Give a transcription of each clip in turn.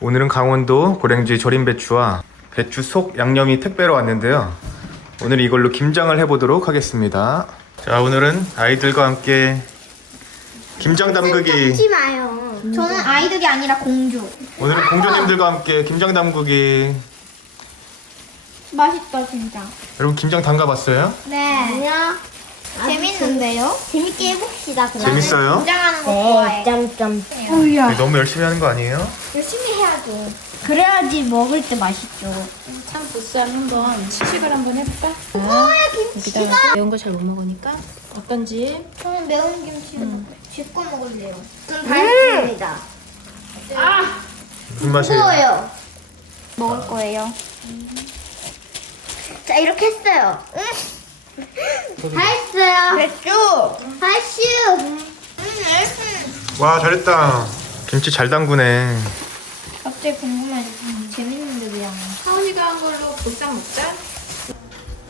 오늘은 강원도 고랭지 절임 배추와 배추 속 양념이 택배로 왔는데요. 오늘 이걸로 김장을 해보도록 하겠습니다. 자, 오늘은 아이들과 함께 김장 담그기. 하지 마요. 저는 아이들이 아니라 공주. 오늘은 공주님들과 함께 김장 담그기. 맛있다 진짜. 여러분 김장 담가봤어요? 네. 아니야. 재밌는데요? 재밌게 해봅시다. 그럼. 재밌어요? 긴장하는 거 좋아해. 짬짬. 오야. 너무 열심히 하는 거 아니에요? 열심히 해야죠. 그래야지 먹을 때 맛있죠. 참 보쌈 한번 시식을 한번 해볼까? 우와 김치가. 여기다가 매운 거 잘 못 먹으니까 어떤지 저는 매운 김치 쥐고 먹을래요. 좀 달습니다. 무슨 맛이에요? 무거워요. 먹을 거예요. 자 이렇게 했어요. 응. 다 했어요. 됐죠? 다슈. 응, 와 잘했다. 김치 잘 담그네. 갑자기 궁금해. 재밌는데 왜 안? 해? 하은이가 한 걸로 보쌈 먹자.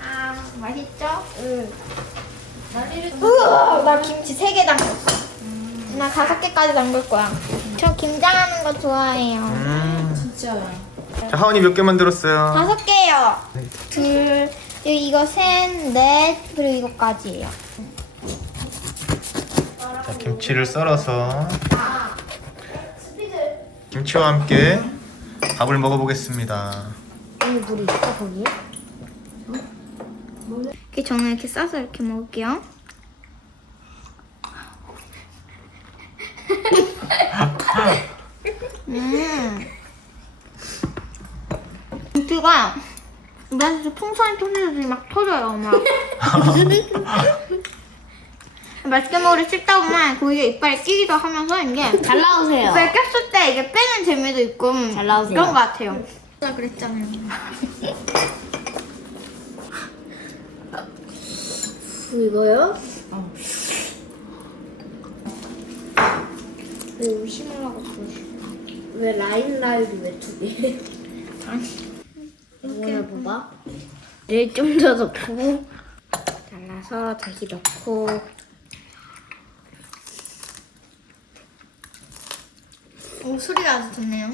아 맛있죠? 응. 우와 나 김치 세개 담갔어. 나 다섯 개까지 담글 거야. 저 김장하는 거 좋아해요. 음. 진짜 자, 하원이 몇 개 만들었어요? 다섯 개요. 둘, 여기 이거 셋, 넷, 그리고 이거까지예요. 자, 김치를 썰어서 김치와 함께 밥을 먹어보겠습니다. 언니 물 있어 거기? 이렇게 저는 이렇게 싸서 이렇게 먹을게요. 음. 김치가 입안에서 풍선이 터지듯이 막 터져요, 막. 맛있게 먹으기 싫다 보면 고기가 이빨에 끼기도 하면서 이게 잘 나오세요. 이빨에 꼈을 때 이게 빼는 재미도 있고 음, 잘 나오세요. 그런 것 같아요. 제가 그랬잖아요. 이거요? 왜 의심하려고 그러지? 왜 라인 라인이 왜두 개? 오늘 봐봐. 얘좀더 넣고 잘라서 다시 넣고 오, 소리가 아주 좋네요.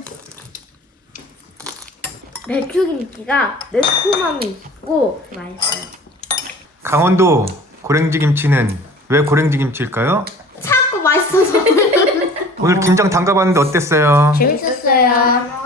배추김치가 매콤함이 있고 맛있어요. 강원도 고랭지 김치는 왜 고랭지 김치일까요? 차갑고 맛있어서. 오늘 김장 담가봤는데 어땠어요? 재밌었어요.